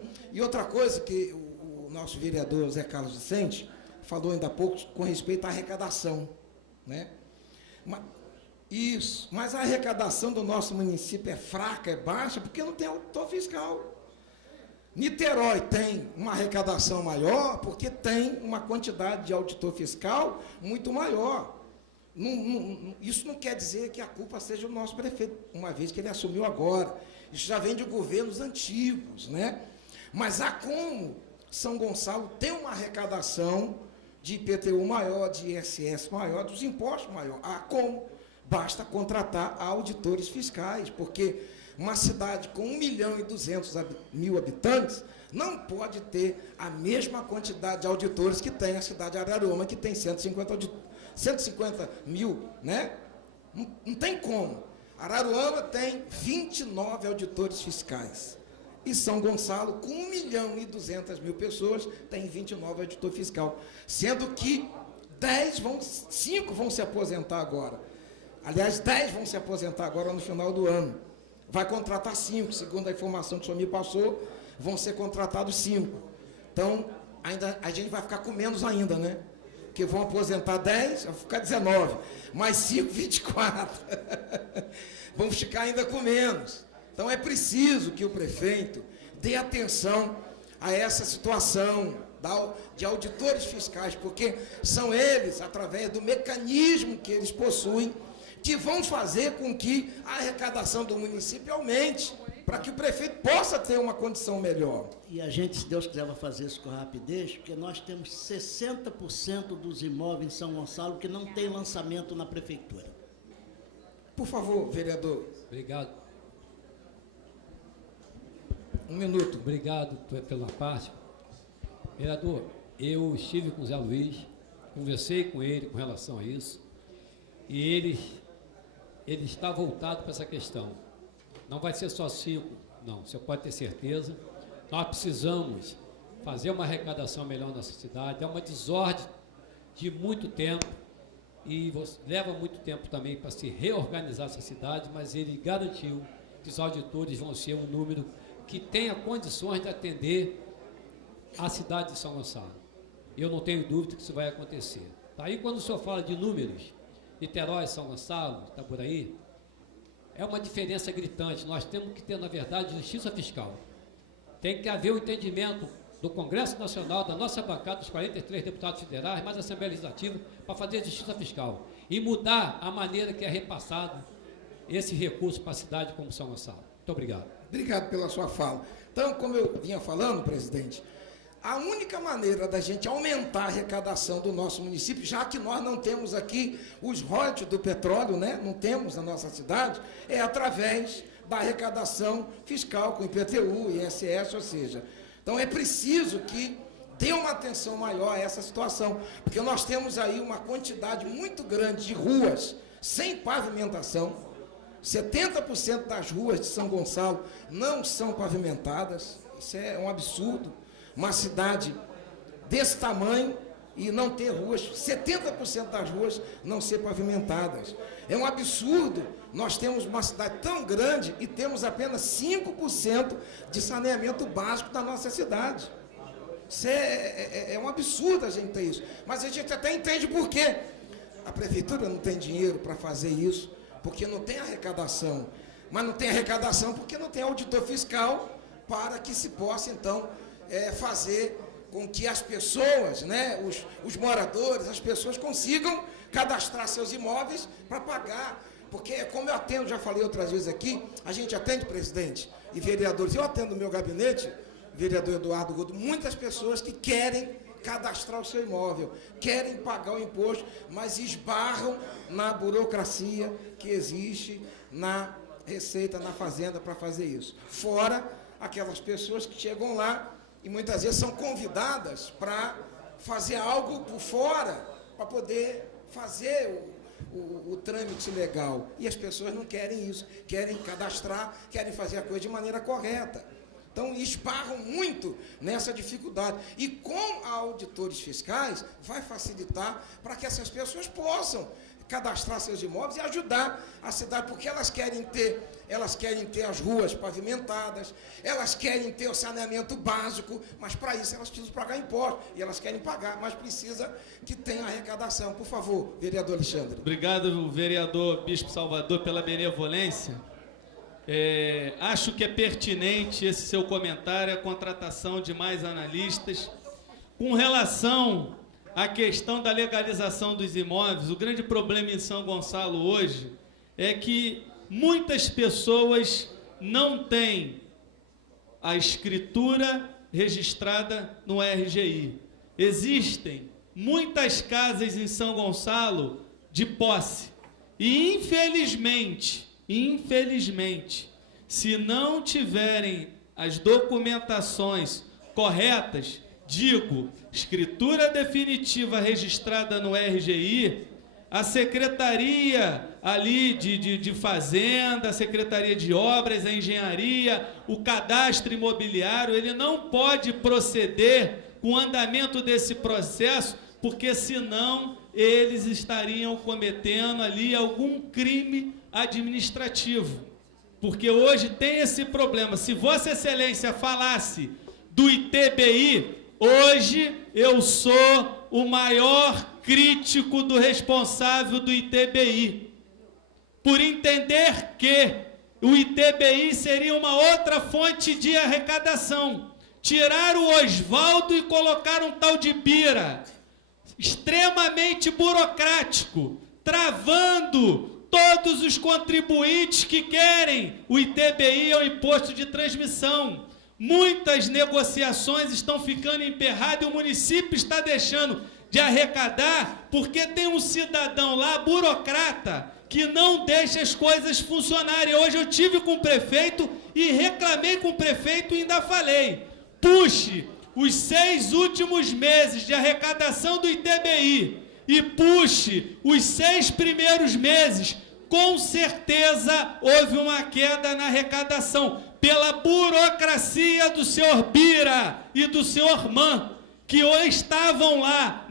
E outra coisa que o nosso vereador Zé Carlos Vicente falou ainda há pouco com respeito à arrecadação, né? Mas a arrecadação do nosso município é fraca, é baixa, porque não tem auditor fiscal. Niterói tem uma arrecadação maior, porque tem uma quantidade de auditor fiscal muito maior. Isso não quer dizer que a culpa seja do nosso prefeito, uma vez que ele assumiu agora. Isso já vem de governos antigos, né? Mas há como São Gonçalo tem uma arrecadação de IPTU maior, de ISS maior, dos impostos maior. Há como? Basta contratar auditores fiscais, porque uma cidade com 1.200.000 habitantes não pode ter a mesma quantidade de auditores que tem a cidade de Araruama, que tem 150 mil, né? Não tem como. Araruama tem 29 auditores fiscais. E São Gonçalo, com 1.200.000 pessoas, tem 29 auditores fiscais. Sendo que 5 vão se aposentar agora. Aliás, 10 vão se aposentar agora no final do ano. Vai contratar 5, segundo a informação que o senhor me passou, vão ser contratados 5. Então, ainda, a gente vai ficar com menos ainda, né? Porque vão aposentar 10, vai ficar 19. Mais 5, 24. Vamos ficar ainda com menos. Então, é preciso que o prefeito dê atenção a essa situação de auditores fiscais, porque são eles, através do mecanismo que eles possuem, que vão fazer com que a arrecadação do município aumente, para que o prefeito possa ter uma condição melhor. E a gente, se Deus quiser, vai fazer isso com rapidez, porque nós temos 60% dos imóveis em São Gonçalo que não tem lançamento na prefeitura. Por favor, vereador. Obrigado. Um minuto. Obrigado pela parte. Vereador, eu estive com o Zé Luiz, conversei com ele com relação a isso, e ele está voltado para essa questão. Não vai ser só 5, não, você pode ter certeza. Nós precisamos fazer uma arrecadação melhor na nossa cidade, é uma desordem de muito tempo, e leva muito tempo também para se reorganizar essa cidade, mas ele garantiu que os auditores vão ser um número que tenha condições de atender a cidade de São Gonçalo. Eu não tenho dúvida que isso vai acontecer. Aí, quando o senhor fala de números, Niterói, São Gonçalo, Itaboraí, é uma diferença gritante. Nós temos que ter, na verdade, justiça fiscal. Tem que haver o entendimento do Congresso Nacional, da nossa bancada, dos 43 deputados federais, mais a Assembleia Legislativa, para fazer justiça fiscal e mudar a maneira que é repassado esse recurso para a cidade como São Gonçalo. Muito obrigado. Obrigado pela sua fala. Então, como eu vinha falando, presidente, a única maneira da gente aumentar a arrecadação do nosso município, já que nós não temos aqui os royalties do petróleo, né? Não temos na nossa cidade, é através da arrecadação fiscal com IPTU, ISS, ou seja, então é preciso que dê uma atenção maior a essa situação, porque nós temos aí uma quantidade muito grande de ruas sem pavimentação. 70% das ruas de São Gonçalo não são pavimentadas. Isso é um absurdo. Uma cidade desse tamanho e não ter ruas, 70% das ruas não ser pavimentadas. É um absurdo. Nós temos uma cidade tão grande e temos apenas 5% de saneamento básico da nossa cidade. Isso é um absurdo a gente ter isso. Mas a gente até entende por quê. A prefeitura não tem dinheiro para fazer isso, porque não tem arrecadação. Mas não tem arrecadação porque não tem auditor fiscal para que se possa, então, fazer com que as pessoas, né, os moradores, as pessoas consigam cadastrar seus imóveis para pagar. Porque, como eu atendo, já falei outras vezes aqui, a gente atende, presidente, e vereadores, eu atendo no meu gabinete, vereador Eduardo Godo, muitas pessoas que querem cadastrar o seu imóvel, querem pagar o imposto, mas esbarram na burocracia que existe na Receita, na Fazenda, para fazer isso. Fora aquelas pessoas que chegam lá e muitas vezes são convidadas para fazer algo por fora, para poder fazer o trâmite legal. E as pessoas não querem isso, querem cadastrar, querem fazer a coisa de maneira correta. Então, esbarram muito nessa dificuldade. E com auditores fiscais, vai facilitar para que essas pessoas possam cadastrar seus imóveis e ajudar a cidade, porque elas querem ter as ruas pavimentadas, elas querem ter o saneamento básico, mas para isso elas precisam pagar impostos, e elas querem pagar, mas precisa que tenha arrecadação. Por favor, vereador Alexandre. Obrigado, vereador Bispo Salvador, pela benevolência. Acho que é pertinente esse seu comentário, a contratação de mais analistas. Com relação à questão da legalização dos imóveis, o grande problema em São Gonçalo hoje é que muitas pessoas não têm a escritura registrada no RGI. Existem muitas casas em São Gonçalo de posse. E, infelizmente, se não tiverem as documentações corretas, digo, escritura definitiva registrada no RGI, a Secretaria ali de Fazenda, a Secretaria de Obras, a Engenharia, o Cadastro Imobiliário, ele não pode proceder com o andamento desse processo, porque senão eles estariam cometendo ali algum crime administrativo. Porque hoje tem esse problema. Se Vossa Excelência falasse do ITBI, hoje eu sou o maior crítico do responsável do ITBI, por entender que o ITBI seria uma outra fonte de arrecadação. Tirar o Oswaldo e colocar um tal de Bira, extremamente burocrático, travando todos os contribuintes que querem o ITBI, o Imposto de Transmissão. Muitas negociações estão ficando emperradas e o município está deixando de arrecadar porque tem um cidadão lá, burocrata, que não deixa as coisas funcionarem. Hoje eu tive com o prefeito e reclamei com o prefeito e ainda falei: puxe os 6 últimos meses de arrecadação do ITBI e puxe os 6 primeiros meses, com certeza houve uma queda na arrecadação, pela burocracia do senhor Bira e do senhor Man, que estavam lá,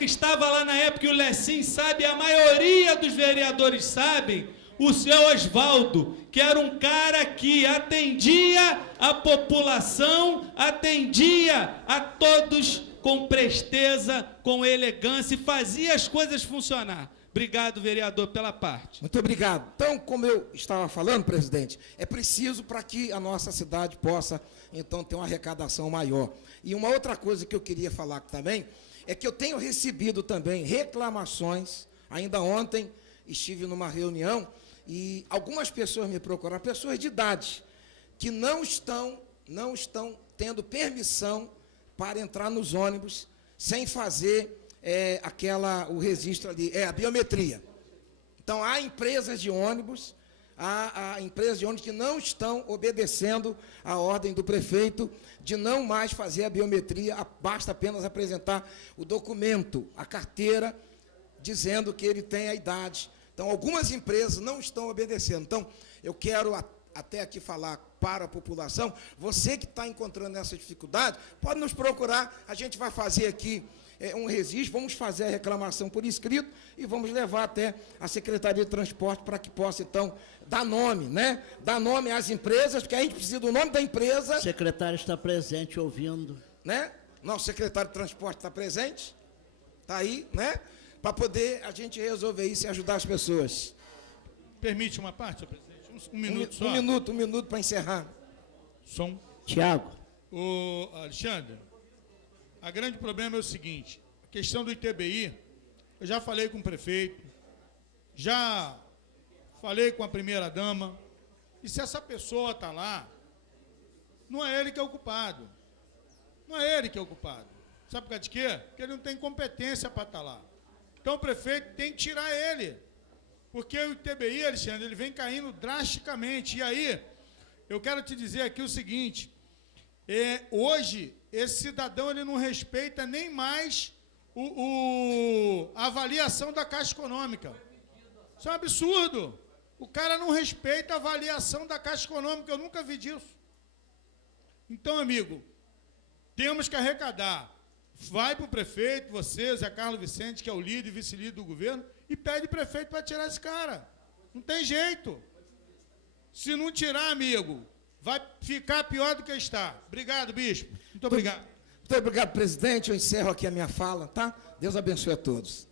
estava lá na época, e o Lecim sabe, a maioria dos vereadores sabem, o senhor Oswaldo, que era um cara que atendia a população, atendia a todos com presteza, com elegância e fazia as coisas funcionar. Obrigado, vereador, pela parte. Muito obrigado. Então, como eu estava falando, presidente, é preciso para que a nossa cidade possa, então, ter uma arrecadação maior. E uma outra coisa que eu queria falar também, é que eu tenho recebido também reclamações. Ainda ontem estive numa reunião e algumas pessoas me procuraram, pessoas de idade, que não estão tendo permissão para entrar nos ônibus sem fazer o registro ali, a biometria. Então, há empresas de ônibus, que não estão obedecendo a ordem do prefeito de não mais fazer a biometria, basta apenas apresentar o documento, a carteira, dizendo que ele tem a idade. Então, algumas empresas não estão obedecendo. Então, eu quero até aqui falar para a população, você que está encontrando essa dificuldade, pode nos procurar, a gente vai fazer aqui um registro, vamos fazer a reclamação por escrito e vamos levar até a Secretaria de Transporte para que possa, então, dar nome, né? Dar nome às empresas, porque a gente precisa do nome da empresa. O secretário está presente, ouvindo. Né? Nosso secretário de Transporte está presente, está aí, né? Para poder a gente resolver isso e ajudar as pessoas. Permite uma parte, senhor presidente? Um minuto só. Um minuto para encerrar. Som. Tiago. Ô, Alexandre, o grande problema é o seguinte, a questão do ITBI, eu já falei com o prefeito, já falei com a primeira-dama, e se essa pessoa está lá, não é ele que é o culpado. Não é ele que é o culpado. Sabe por causa de quê? Porque ele não tem competência para estar lá. Então o prefeito tem que tirar ele. Porque o ITBI, Alexandre, ele vem caindo drasticamente. E aí, eu quero te dizer aqui o seguinte, hoje, esse cidadão ele não respeita nem mais a avaliação da Caixa Econômica. Isso é um absurdo. O cara não respeita a avaliação da Caixa Econômica, eu nunca vi disso. Então, amigo, temos que arrecadar. vai para o prefeito, você, Zé Carlos Vicente, que é o líder e vice-líder do governo, e pede prefeito para tirar esse cara. Não tem jeito. Se não tirar, amigo, vai ficar pior do que está. Obrigado, bispo. Muito obrigado. Muito obrigado, presidente. Eu encerro aqui a minha fala, tá? Deus abençoe a todos.